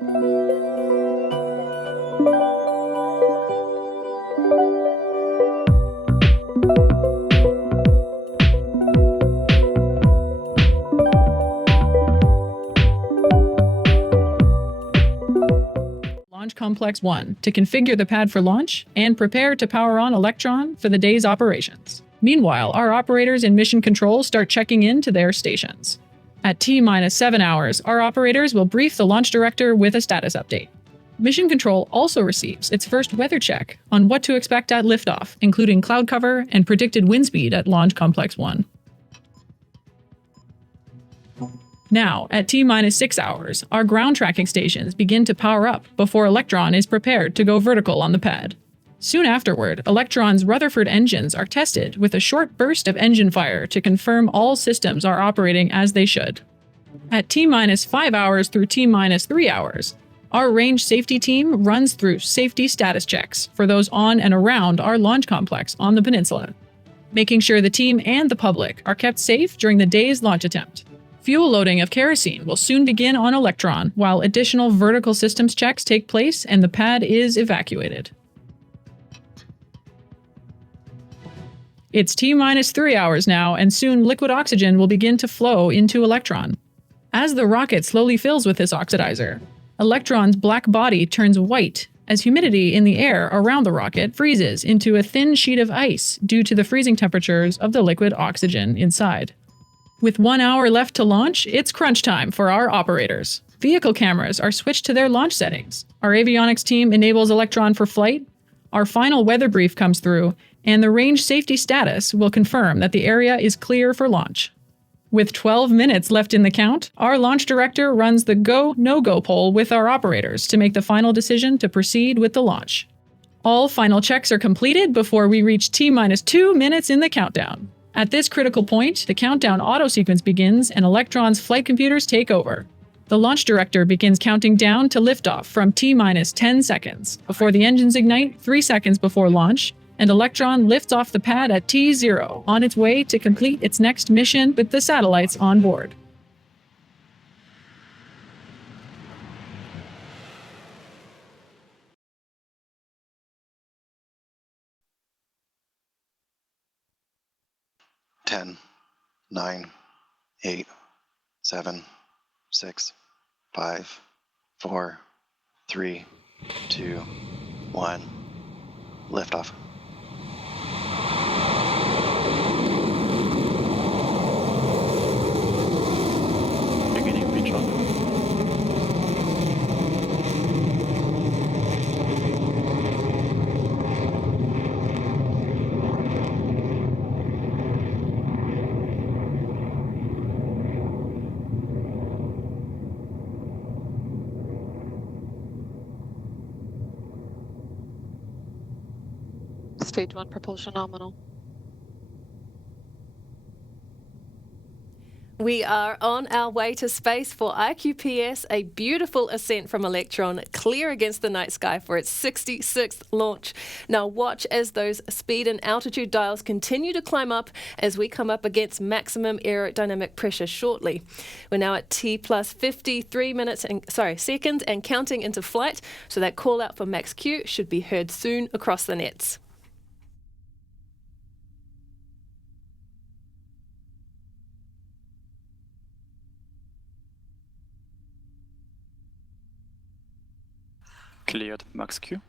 Launch Complex 1 to configure the pad for launch and prepare to power on Electron for the day's operations. Meanwhile, our operators in Mission Control start checking in to their stations. At T-minus 7 hours, our operators will brief the launch director with a status update. Mission Control also receives its first weather check on what to expect at liftoff, including cloud cover and predicted wind speed at Launch Complex 1. Now, at T-minus 6 hours, our ground tracking stations begin to power up before Electron is prepared to go vertical on the pad. Soon afterward, Electron's Rutherford engines are tested with a short burst of engine fire to confirm all systems are operating as they should. At T-minus 5 hours through T-minus 3 hours, our range safety team runs through safety status checks for those on and around our launch complex on the peninsula, making sure the team and the public are kept safe during the day's launch attempt. Fuel loading of kerosene will soon begin on Electron, while additional vertical systems checks take place and the pad is evacuated. It's T-minus 3 hours now, and soon liquid oxygen will begin to flow into Electron. As the rocket slowly fills with this oxidizer, Electron's black body turns white as humidity in the air around the rocket freezes into a thin sheet of ice due to the freezing temperatures of the liquid oxygen inside. With 1 hour left to launch, it's crunch time for our operators. Vehicle cameras are switched to their launch settings. Our avionics team enables Electron for flight. Our final weather brief comes through, and the range safety status will confirm that the area is clear for launch. With 12 minutes left in the count, our launch director runs the go, no-go poll with our operators to make the final decision to proceed with the launch. All final checks are completed before we reach T-minus 2 minutes in the countdown. At this critical point, the countdown auto-sequence begins and Electron's flight computers take over. The launch director begins counting down to liftoff from T-minus 10 seconds, before the engines ignite 3 seconds before launch, and Electron lifts off the pad at T0 on its way to complete its next mission with the satellites on board. Ten, 9, 8, 7, 6, 5, 4, 3, 2, 1. Liftoff. Beginning Neutron. Stage 1 propulsion nominal. We are on our way to space for iQPS, a beautiful ascent from Electron, clear against the night sky for its 66th launch. Now watch as those speed and altitude dials continue to climb up as we come up against maximum aerodynamic pressure shortly. We're now at T plus 53 seconds and counting into flight, so that call out for max Q should be heard soon across the nets. Cleared max Q.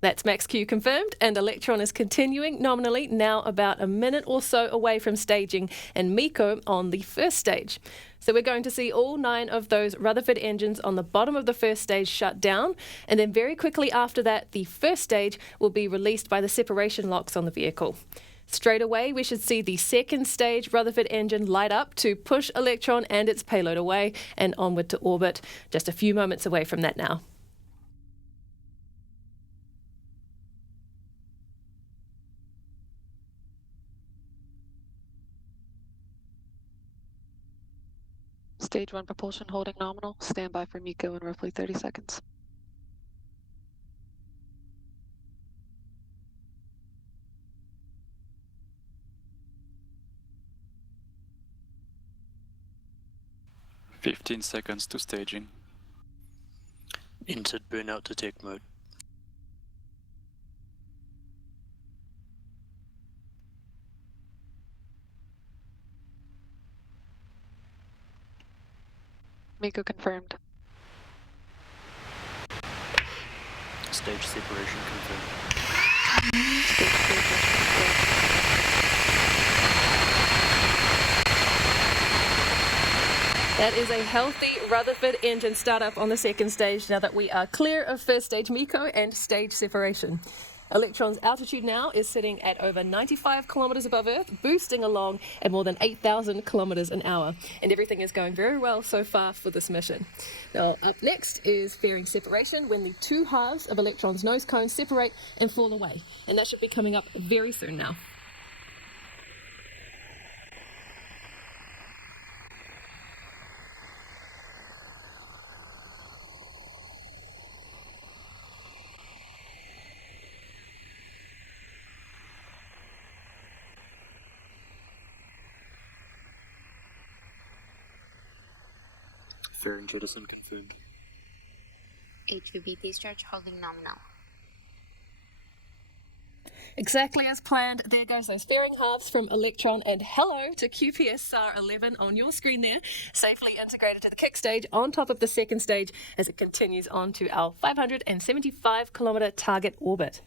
That's max Q confirmed, and Electron is continuing nominally, now about a minute or so away from staging, and MECO on the first stage. So we're going to see all 9 of those Rutherford engines on the bottom of the first stage shut down, and then very quickly after that, the first stage will be released by the separation locks on the vehicle. Straight away, we should see the second stage Rutherford engine light up to push Electron and its payload away and onward to orbit, just a few moments away from that now. Stage 1 propulsion holding nominal. Stand by for MECO in roughly 30 seconds. 15 seconds to staging. Insert burnout detect mode. Miko confirmed. Stage separation confirmed. Stage 3 confirmed. That is a healthy Rutherford engine startup on the second stage now that we are clear of first stage MECO and stage separation. Electron's altitude now is sitting at over 95 kilometers above Earth, boosting along at more than 8,000 kilometers an hour. And everything is going very well so far for this mission. Now, up next is fairing separation, when the two halves of Electron's nose cone separate and fall away. And that should be coming up very soon now. Fairing jettison confirmed. HVB discharge holding nominal. Exactly as planned, there goes those fairing halves from Electron, and hello to QPS SAR 11 on your screen there, safely integrated to the kick stage on top of the second stage as it continues on to our 575 kilometer target orbit.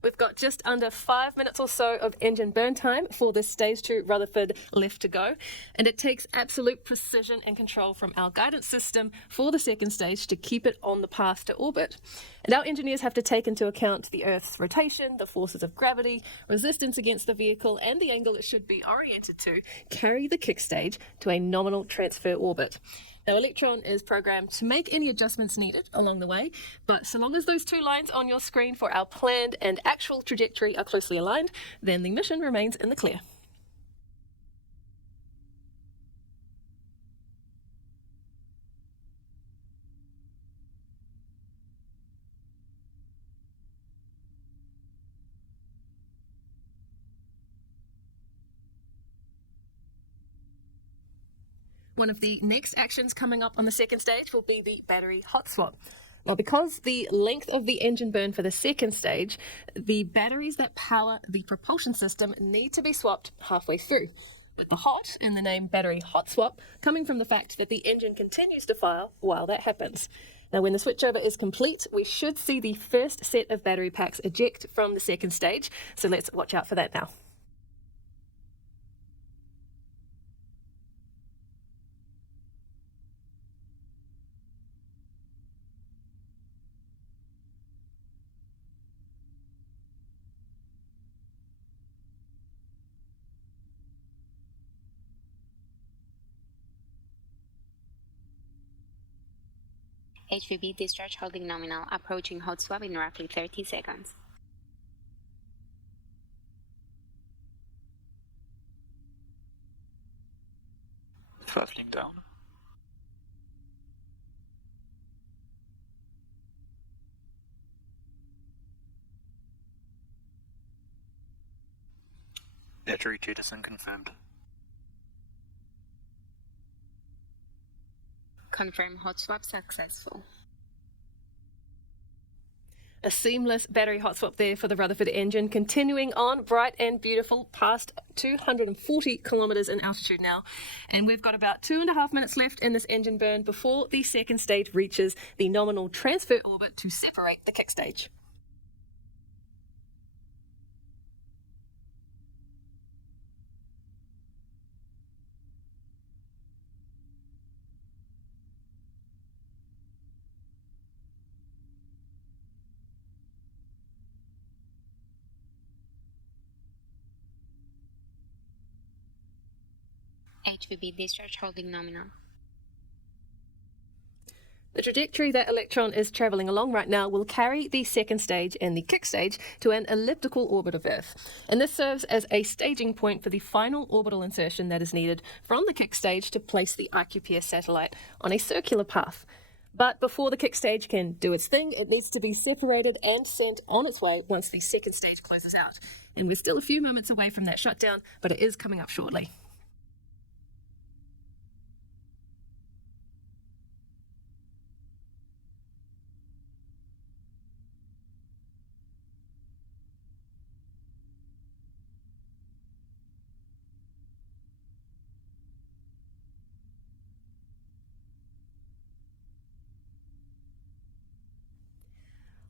We've got just under 5 minutes or so of engine burn time for this stage 2 Rutherford left to go, and it takes absolute precision and control from our guidance system for the second stage to keep it on the path to orbit. And our engineers have to take into account the Earth's rotation, the forces of gravity, resistance against the vehicle, and the angle it should be oriented to carry the kick stage to a nominal transfer orbit. Now, Electron is programmed to make any adjustments needed along the way, but so long as those two lines on your screen for our planned and actual trajectory are closely aligned, then the mission remains in the clear. One of the next actions coming up on the second stage will be the battery hot swap. Now, because the length of the engine burn for the second stage, the batteries that power the propulsion system need to be swapped halfway through. With the hot in the name battery hot swap coming from the fact that the engine continues to fire while that happens. Now, when the switchover is complete, we should see the first set of battery packs eject from the second stage, so let's watch out for that now. HVB discharge holding nominal, approaching hot swap in roughly 30 seconds. Throttling down. Battery jettison confirmed. Confirm hot swap successful. A seamless battery hot swap there for the Rutherford engine, continuing on bright and beautiful past 240 kilometers in altitude now. And we've got about 2.5 minutes left in this engine burn before the second stage reaches the nominal transfer orbit to separate the kick stage. HVB discharge holding nominal. The trajectory that Electron is travelling along right now will carry the second stage and the kick stage to an elliptical orbit of Earth. And this serves as a staging point for the final orbital insertion that is needed from the kick stage to place the iQPS satellite on a circular path. But before the kick stage can do its thing, it needs to be separated and sent on its way once the second stage closes out. And we're still a few moments away from that shutdown, but it is coming up shortly.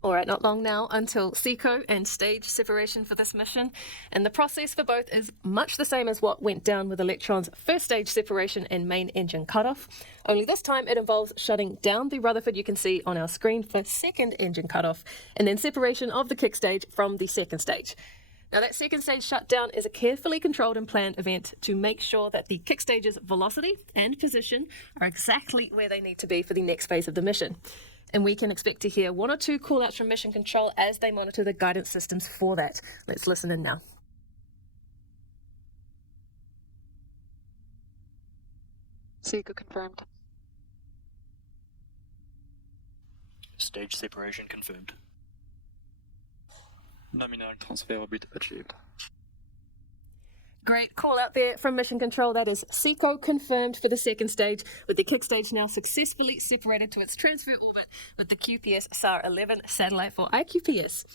All right, not long now until SECO and stage separation for this mission, and the process for both is much the same as what went down with Electron's first stage separation and main engine cutoff, only this time it involves shutting down the Rutherford you can see on our screen for second engine cutoff, and then separation of the kick stage from the second stage. Now that second stage shutdown is a carefully controlled and planned event to make sure that the kick stage's velocity and position are exactly where they need to be for the next phase of the mission. And we can expect to hear one or two call-outs from Mission Control as they monitor the guidance systems for that. Let's listen in now. SECO confirmed. Stage separation confirmed. Nominal transfer orbit achieved. Great call out there from Mission Control. That is SECO confirmed for the second stage, with the kick stage now successfully separated to its transfer orbit with the QPS SAR-11 satellite for iQPS.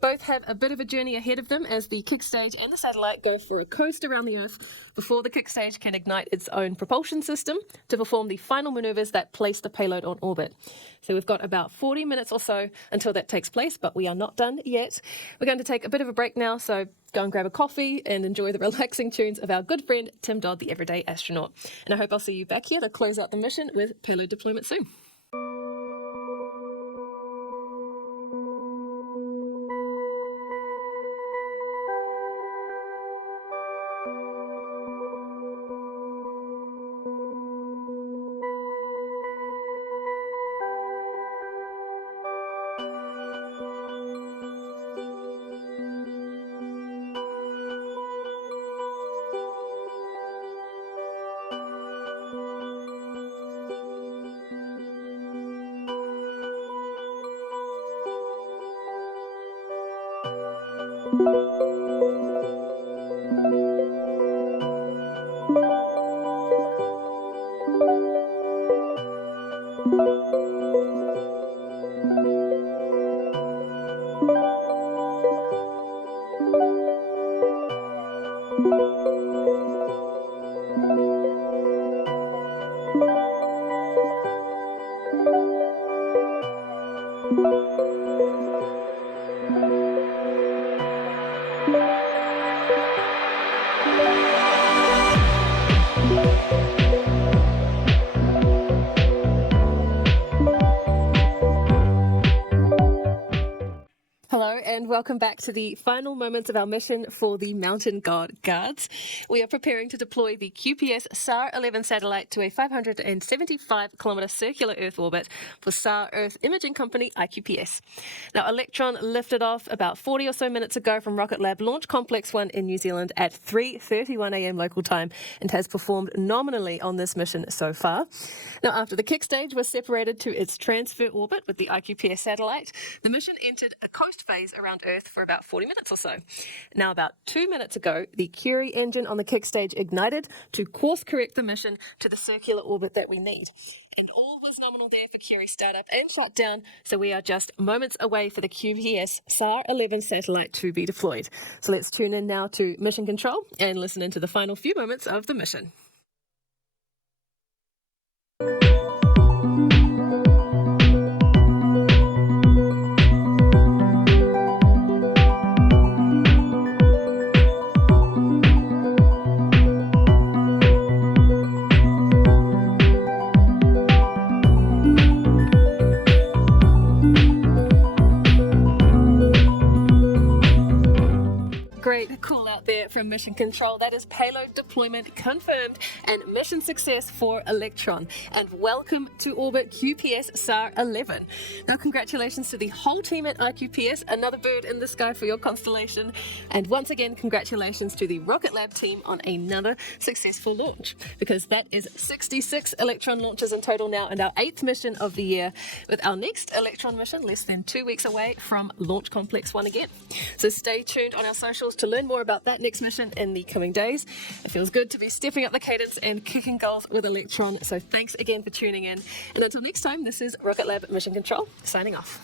Both have a bit of a journey ahead of them as the kick stage and the satellite go for a coast around the Earth before the kick stage can ignite its own propulsion system to perform the final maneuvers that place the payload on orbit. So we've got about 40 minutes or so until that takes place, but we are not done yet. We're going to take a bit of a break now, so go and grab a coffee and enjoy the relaxing tunes of our good friend Tim Dodd, the Everyday Astronaut. And I hope I'll see you back here to close out the mission with payload deployment soon. Hello and welcome back to the final moments of our mission for the Mountain Guards. We are preparing to deploy the QPS SAR-11 satellite to a 575-kilometre circular Earth orbit for SAR Earth Imaging Company iQPS. Now, Electron lifted off about 40 or so minutes ago from Rocket Lab Launch Complex 1 in New Zealand at 3:31 a.m. local time and has performed nominally on this mission so far. Now, after the kick stage was separated to its transfer orbit with the iQPS satellite, the mission entered a coast phase around Earth for about 40 minutes or so. Now, about 2 minutes ago, the Curie engine on the kick stage ignited to course correct the mission to the circular orbit that we need. And all was nominal there for Curie startup and shutdown, so we are just moments away for the QPS SAR-11 satellite to be deployed. So let's tune in now to Mission Control and listen into the final few moments of the mission. Great call out there from Mission Control. That is payload deployment confirmed and mission success for Electron. And welcome to orbit QPS SAR 11. Now, congratulations to the whole team at iQPS, another bird in the sky for your constellation. And once again, congratulations to the Rocket Lab team on another successful launch, because that is 66 Electron launches in total now, and our 8th mission of the year, with our next Electron mission less than 2 weeks away from Launch Complex 1 again. So stay tuned on our socials to learn more about that next mission in the coming days. It feels good to be stepping up the cadence and kicking goals with Electron. So thanks again for tuning in. And until next time, this is Rocket Lab Mission Control, signing off.